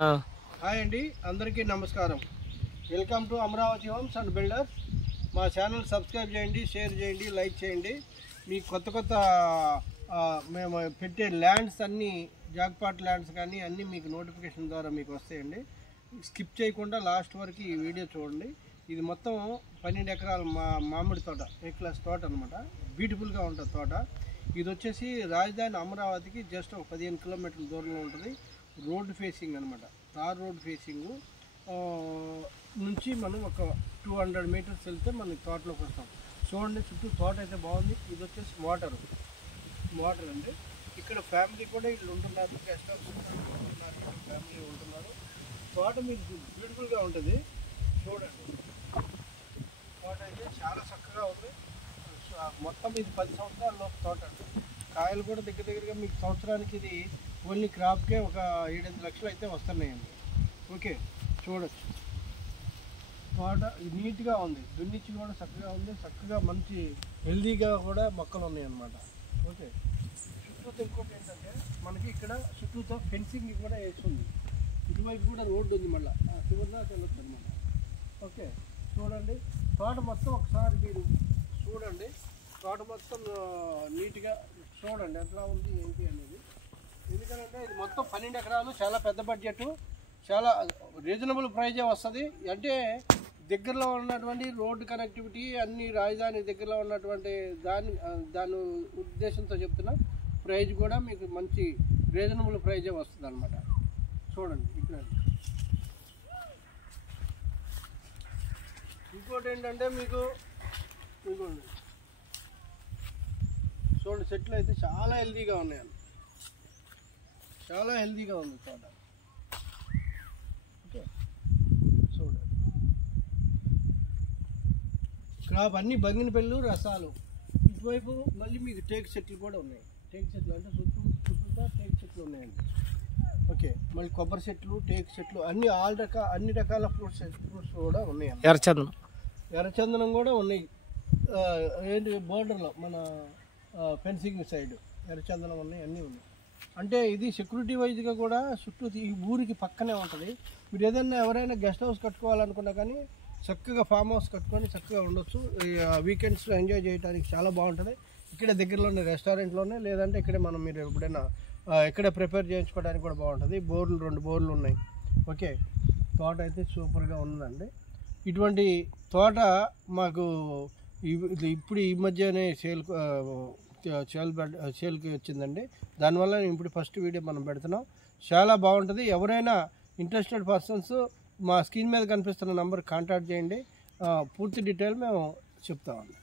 Hi అండి, అందరికీ నమస్కారం. Welcome to Amaravati homes and builders. మా ఛానల్ సబ్స్క్రైబ్ చేయండి, షేర్ చేయండి, లైక్ చేయండి. మీ కొత్త మేము పెట్టే ల్యాండ్స్ అన్నీ, జాక్పాట్ ల్యాండ్స్ కానీ అన్నీ మీకు నోటిఫికేషన్ ద్వారా మీకు వస్తాయండి. స్కిప్ చేయకుండా లాస్ట్ వరకు ఈ వీడియో చూడండి. ఇది మొత్తం 12 ఎకరాల మామిడి తోట, ఏ క్లాస్ తోట అనమాట. బ్యూటిఫుల్గా ఉంటుంది తోట. ఇది వచ్చేసి రాజధాని అమరావతికి జస్ట్ ఒక 15 కిలోమీటర్ల దూరంలో ఉంటుంది. రోడ్ ఫేసింగ్ అనమాట, తార్ రోడ్ ఫేసింగ్ నుంచి మనం ఒక 200 మీటర్స్ వెళ్తే మనకి తోటలోకి వస్తాం. చూడండి, చుట్టూ తోట అయితే బాగుంది. ఇది వచ్చేసి మోటార్ అండి. ఇక్కడ ఫ్యామిలీ కూడా వీళ్ళు ఉంటున్నారు, గెస్ట్ హౌస్ ఉంటున్నారు, ఫ్యామిలీ ఉంటున్నారు. తోట మీకు బ్యూటిఫుల్గా ఉంటుంది. చూడండి, తోట అయితే చాలా చక్కగా ఉంది. మొత్తం ఇది 10 సంవత్సరాల లోపు తోట అండి. కాయలు కూడా దగ్గరగా మీకు సంవత్సరానికి ఇది ఓన్లీ క్రాప్కే ఒక 7-8 లక్షలు అయితే వస్తున్నాయండి. ఓకే, చూడొచ్చు. తోట నీట్గా ఉంది, దున్నిచ్చి కూడా చక్కగా ఉంది. చక్కగా మంచి హెల్దీగా కూడా మొక్కలు ఉన్నాయి అన్నమాట. ఓకే, చుట్టూతో ఇంకోటి ఏంటంటే మనకి ఇక్కడ చుట్టూతో ఫెన్సింగ్ కూడా వేస్తుంది. ఇటువైపు కూడా రోడ్డు ఉంది, మళ్ళీ చివరిదా వెళ్ళొచ్చు అనమాట. ఓకే, చూడండి తోట మొత్తం ఒకసారి మీరు చూడండి. తోట మొత్తం నీట్గా చూడండి ఎట్లా ఉంది ఏంటి అనేది. ఎందుకంటే ఇది మొత్తం 12 ఎకరాలు, చాలా పెద్ద బడ్జెట్, చాలా రీజనబుల్ ప్రైజే వస్తుంది. అంటే దగ్గరలో ఉన్నటువంటి రోడ్డు కనెక్టివిటీ అన్ని రాజధాని దగ్గరలో ఉన్నటువంటి దాని ఉద్దేశంతో చెప్తున్నా. ప్రైజ్ కూడా మీకు మంచి రీజనబుల్ ప్రైజే వస్తుంది అనమాట. చూడండి ఇక్కడ. ఇంకోటి ఏంటంటే మీకు ఇంకోటి చూడండి, చెట్లు అయితే చాలా హెల్దీగా ఉన్నాయండి, చాలా హెల్దీగా ఉంది తోట. ఓకే, చూడండి క్రాప్ అన్నీ బంగినపల్లి రసాలు. ఇటువైపు మళ్ళీ మీకు టేక్ చెట్లు కూడా ఉన్నాయి. టేక్ చెట్లు అంటే చుట్టూ టేక్ చెట్లు ఉన్నాయండి. ఓకే, మళ్ళీ కొబ్బరి చెట్లు, టేక్ చెట్లు అన్ని అన్ని రకాల ఫ్రూట్స్ కూడా ఉన్నాయండి. ఎర్రచందనం కూడా ఉన్నాయి. ఏంటి బోర్డర్లో మన ఫెన్సింగ్ సైడ్ ఎర్రచందనం ఉన్నాయి, అన్నీ ఉన్నాయి. అంటే ఇది సెక్యూరిటీ వైజ్గా కూడా చుట్టూ ఈ ఊరికి పక్కనే ఉంటుంది. మీరు ఏదైనా ఎవరైనా గెస్ట్ హౌస్ కట్టుకోవాలనుకున్నా కానీ చక్కగా ఫామ్ హౌస్ కట్టుకొని చక్కగా ఉండొచ్చు. వీకెండ్స్లో ఎంజాయ్ చేయడానికి చాలా బాగుంటుంది. ఇక్కడ దగ్గరలోనే రెస్టారెంట్లోనే, లేదంటే ఇక్కడే మీరు ఎప్పుడైనా ఇక్కడే ప్రిపేర్ చేయించుకోవడానికి కూడా బాగుంటుంది. 2 బోర్లు ఉన్నాయి. ఓకే, తోట అయితే సూపర్గా ఉందండి. ఇటువంటి తోట మాకు ఇప్పుడు ఈ మధ్యనే సేల్కి వచ్చిందండి. దానివల్ల ఇప్పుడు ఫస్ట్ వీడియో మనం పెడుతున్నాం. చాలా బాగుంటుంది. ఎవరైనా ఇంట్రెస్టెడ్ పర్సన్స్ మా స్క్రీన్ మీద కనిపిస్తున్న నెంబర్ కాంటాక్ట్ చేయండి. పూర్తి డీటెయిల్ మేము చెప్తామండి.